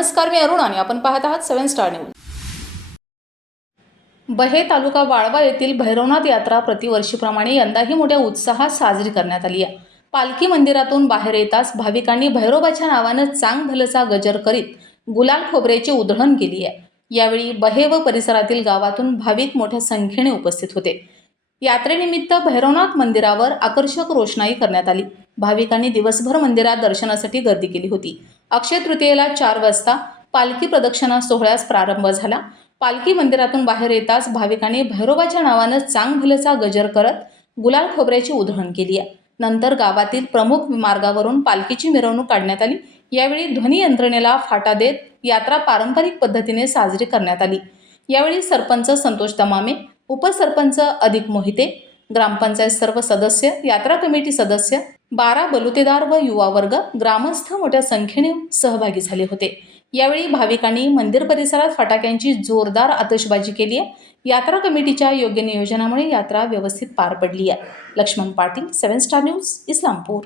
नमस्कार मी अरुण आणि आपण पाहत आहात सेवन स्टार न्यूज. बहे तालुका वाळवा येथील भैरवनाथ यात्रा प्रतिवर्षीप्रमाणे यंदाही मोठ्या उत्साहात साजरी करण्यात आली आहे. पालखी मंदिरातून बाहेर येताच भाविकांनी भैरोबाच्या नावानं चांग भलचा गजर करीत गुलाल खोबऱ्याची उधळण केली आहे. यावेळी बहे व परिसरातील गावातून भाविक मोठ्या संख्येने उपस्थित होते. यात्रेनिमित्त भैरवनाथ मंदिरावर आकर्षक रोषणाई करण्यात आली. भाविकांनी दिवसभर मंदिरात दर्शनासाठी गर्दी केली होती. अक्षय तृतीयेला चार वाजता पालखी प्रदक्षिणा सोहळ्यास प्रारंभ झाला. पालखी मंदिरातून बाहेर येताच भाविकांनी भैरोबाच्या नावानं चांगभलचा गजर करत गुलाल खोबऱ्याची उधळण केली आहे. नंतर गावातील प्रमुख मार्गावरून पालखीची मिरवणूक काढण्यात आली. यावेळी ध्वनी यंत्रणेला फाटा देत यात्रा पारंपरिक पद्धतीने साजरी करण्यात आली. यावेळी सरपंच संतोष तमामे उपसरपंच अधिक मोहिते ग्रामपंचायत सर्व सदस्य यात्रा कमिटी सदस्य बारा बलुतेदार व युवा वर्ग ग्रामस्थ मोठ्या संख्येने सहभागी झाले होते. यावेळी भाविकांनी मंदिर परिसरात फटाक्यांची जोरदार आतषबाजी केली आहे. यात्रा कमिटीच्या योग्य नियोजनामुळे यात्रा व्यवस्थित पार पडली आहे. Laxman Patil seven star news Islampur.